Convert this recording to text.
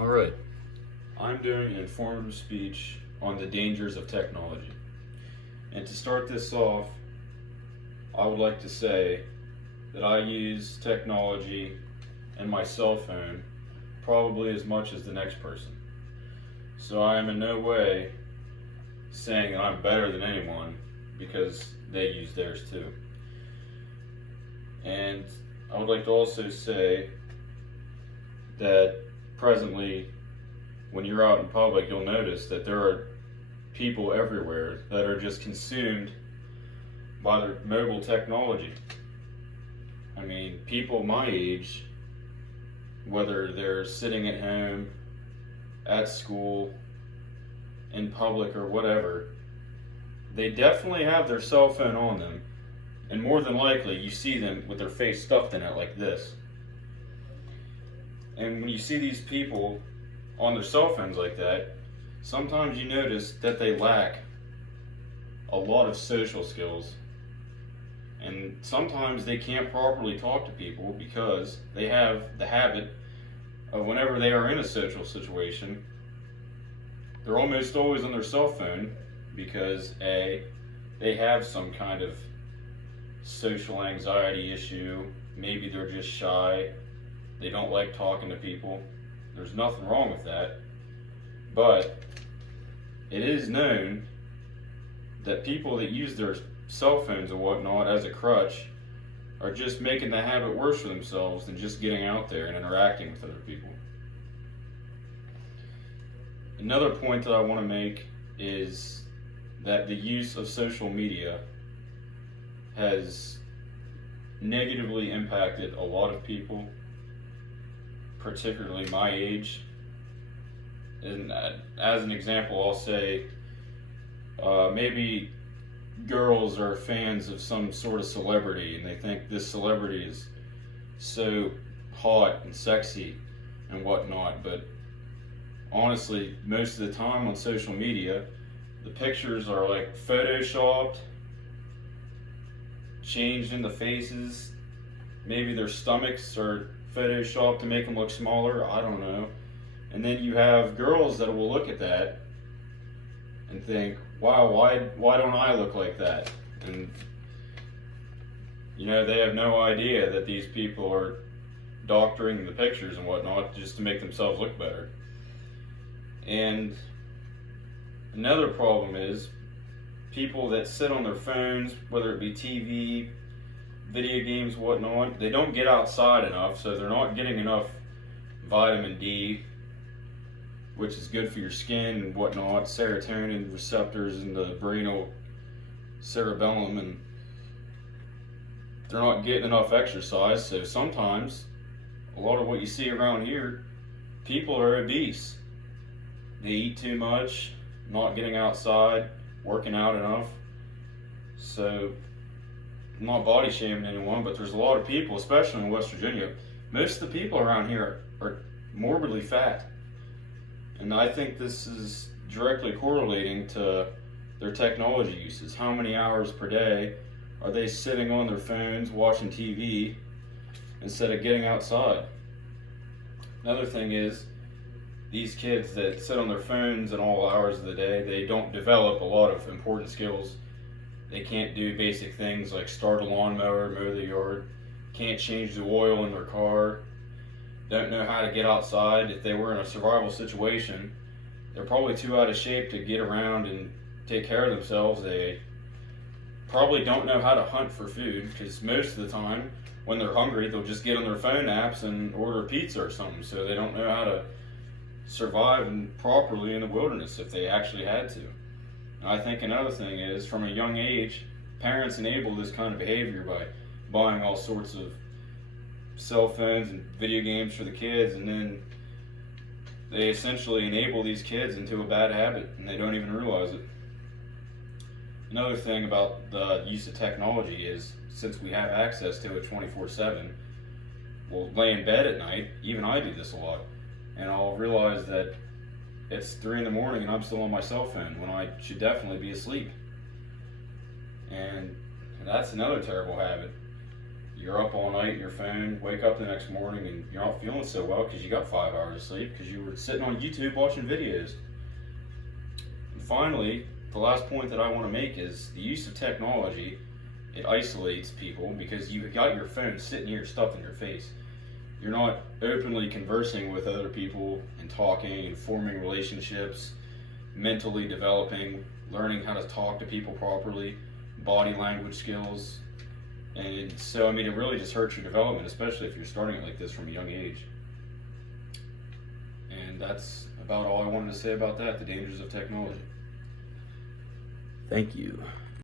All right. I'm doing an informative speech on the dangers of technology. And to start this off, I would like to say that I use technology and my cell phone probably as much as the next person. So I am in no way saying that I'm better than anyone because they use theirs too. And I would like to also say that presently, when you're out in public, you'll notice that there are people everywhere that are just consumed by their mobile technology. I mean, people my age, whether they're sitting at home, at school, in public, or whatever, they definitely have their cell phone on them. And more than likely, you see them with their face stuffed in it like this. And when you see these people on their cell phones like that, sometimes you notice that they lack a lot of social skills. And sometimes they can't properly talk to people because they have the habit of whenever they are in a social situation, they're almost always on their cell phone because A, they have some kind of social anxiety issue, maybe they're just shy, they don't like talking to people. There's nothing wrong with that, but it is known that people that use their cell phones and whatnot as a crutch are just making the habit worse for themselves than just getting out there and interacting with other people. Another point that I want to make is that the use of social media has negatively impacted a lot of people, particularly my age. And as an example, I'll say maybe girls are fans of some sort of celebrity and they think this celebrity is so hot and sexy and whatnot, but honestly, most of the time on social media, the pictures are like photoshopped, changed in the faces, maybe their stomachs are photoshopped to make them look smaller, I don't know. And then you have girls that will look at that and think, wow, why don't I look like that? And you know, they have no idea that these people are doctoring the pictures and whatnot just to make themselves look better. And another problem is people that sit on their phones, whether it be TV, video games, whatnot, they don't get outside enough, so they're not getting enough vitamin D, which is good for your skin and whatnot, serotonin receptors in the brainal cerebellum, and they're not getting enough exercise. So sometimes, a lot of what you see around here, people are obese. They eat too much, not getting outside, working out enough. So I'm not body shaming anyone, but there's a lot of people, especially in West Virginia, most of the people around here are morbidly fat. And I think this is directly correlating to their technology uses. How many hours per day are they sitting on their phones watching TV instead of getting outside? Another thing is, these kids that sit on their phones at all hours of the day, they don't develop a lot of important skills. They can't do basic things like start a lawnmower, mow the yard, can't change the oil in their car, don't know how to get outside. If they were in a survival situation, they're probably too out of shape to get around and take care of themselves. They probably don't know how to hunt for food because most of the time when they're hungry, they'll just get on their phone apps and order pizza or something. So they don't know how to survive properly in the wilderness if they actually had to. And I think another thing is, from a young age, parents enable this kind of behavior by buying all sorts of cell phones and video games for the kids, and then they essentially enable these kids into a bad habit and they don't even realize it. Another thing about the use of technology is, since we have access to it 24/7, we'll lay in bed at night, even I do this a lot, and I'll realize that it's 3 in the morning and I'm still on my cell phone when I should definitely be asleep. And that's another terrible habit. you're up all night on your phone, wake up the next morning and you're not feeling so well because you got 5 hours of sleep because you were sitting on YouTube watching videos. And finally, the last point that I want to make is the use of technology. It isolates people because you got your phone sitting here stuffed in your face. You're not openly conversing with other people and talking and forming relationships, mentally developing, learning how to talk to people properly, body language skills. And so, I mean, it really just hurts your development, especially if you're starting it like this from a young age. And that's about all I wanted to say about that, the dangers of technology. Thank you.